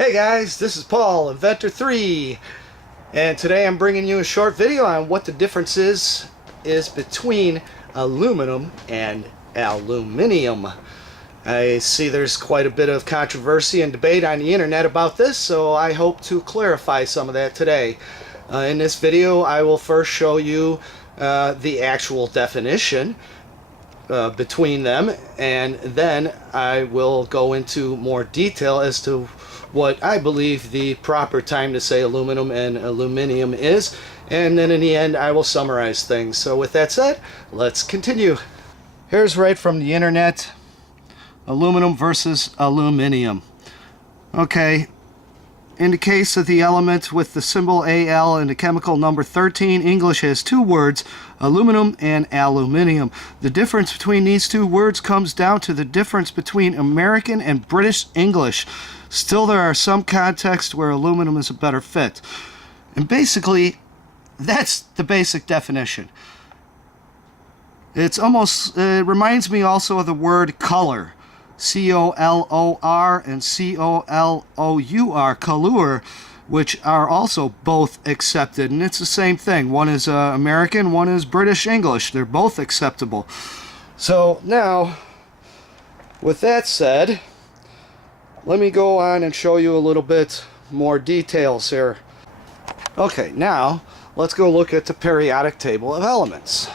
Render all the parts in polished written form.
Hey guys, this is Paul, Inventor 3, and today I'm bringing you a short video on what the difference is between aluminum and aluminium. I see there's quite a bit of controversy and debate on the internet about this, so I hope to clarify some of that today. In this video I will first show you the actual definition between them, and then I will go into more detail as to what I believe the proper time to say aluminum and aluminium is, and then in the end I will summarize things. So with that said, let's continue. Here's right from the internet, aluminum versus aluminium. Okay, in the case of the element with the symbol Al and the chemical number 13, English has two words, aluminum and aluminium. The difference between these two words comes down to the difference between American and British English. Still, there are some contexts where aluminum is a better fit. And basically, that's the basic definition. It reminds me also of the word color. C-O-L-O-R and C-O-L-O-U-R, color, which are also both accepted. And it's the same thing. One is American, one is British English. They're both acceptable. So now, with that said, let me go on and show you a little bit more details here. Okay, now let's go look at the periodic table of elements.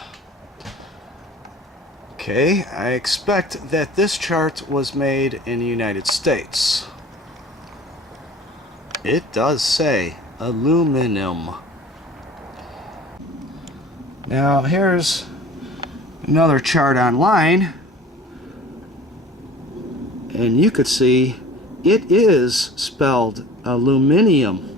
Okay, I expect that this chart was made in the United States. It does say aluminum. Now here's another chart online, and you could see it is spelled aluminium.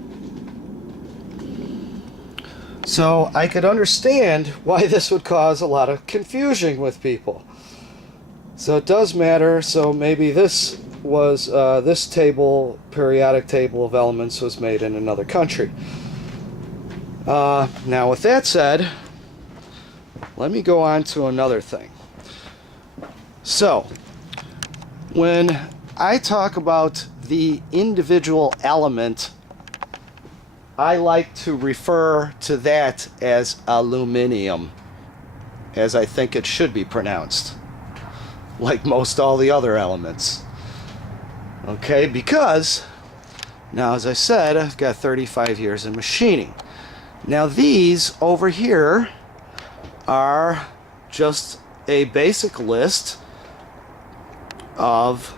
So I could understand why this would cause a lot of confusion with people. So it does matter. So maybe this was this periodic table of elements was made in another country. Now with that said, let me go on to another thing. So when I talk about the individual element, I like to refer to that as aluminium, as I think it should be pronounced, like most all the other elements. Okay, because now, as I said, I've got 35 years in machining. Now these over here are just a basic list of,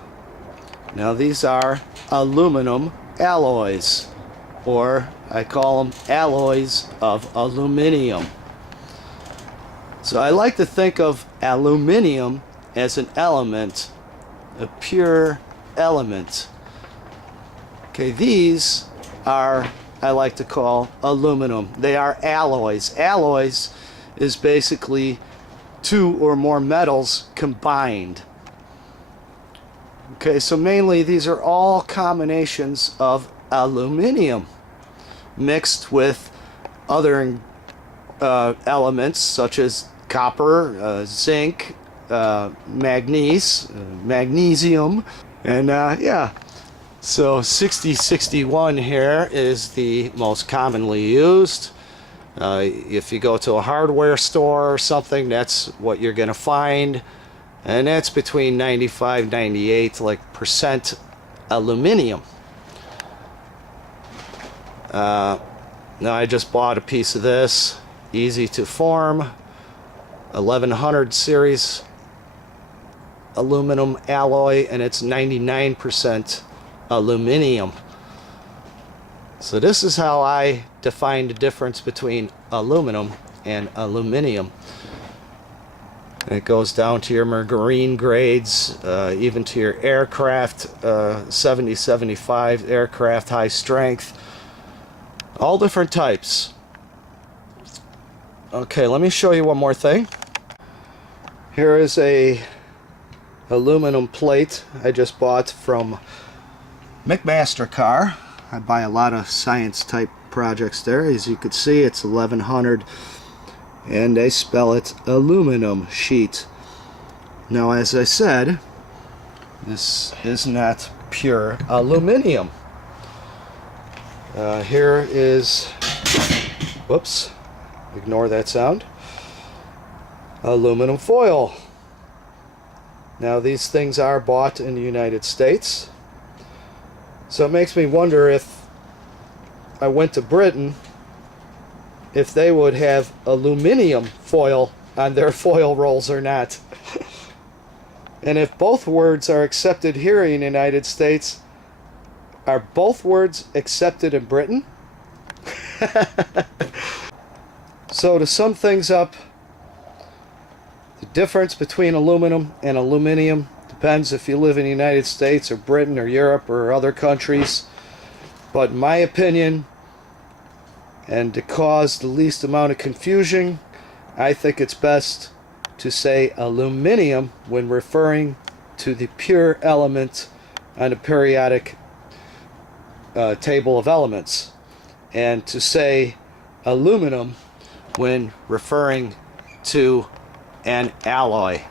now these are aluminum alloys, or I call them alloys of aluminium. So I like to think of aluminium as an element, a pure element. Okay, these are, I like to call aluminum. They are alloys. Alloys is basically two or more metals combined. Okay, so mainly these are all combinations of aluminium mixed with other elements such as copper, zinc, magnesium, and yeah. So 6061 here is the most commonly used. If you go to a hardware store or something, that's what you're going to find, and that's between 95-98 percent aluminium. Now I just bought a piece of this, easy to form, 1100 series aluminum alloy, and it's 99% aluminium. So this is how I define the difference between aluminum and aluminium. And it goes down to your marine grades, even to your aircraft, 70-75 aircraft, high strength, all different types. Okay, let me show you one more thing. Here is a aluminum plate I just bought from McMaster Car. I buy a lot of science type projects there. As you can see, it's 1100, and they spell it aluminum sheet. Now, as I said, this is not pure aluminium. Here is, whoops, ignore that sound, aluminum foil. Now these things are bought in the United States, so it makes me wonder if I went to Britain if they would have aluminium foil on their foil rolls or not. And if both words are accepted here in the United States, are both words accepted in Britain? So to sum things up, the difference between aluminum and aluminium depends if you live in the United States or Britain or Europe or other countries. But in my opinion, and to cause the least amount of confusion, I think it's best to say aluminium when referring to the pure element on the periodic table of elements, and to say aluminum when referring to an alloy.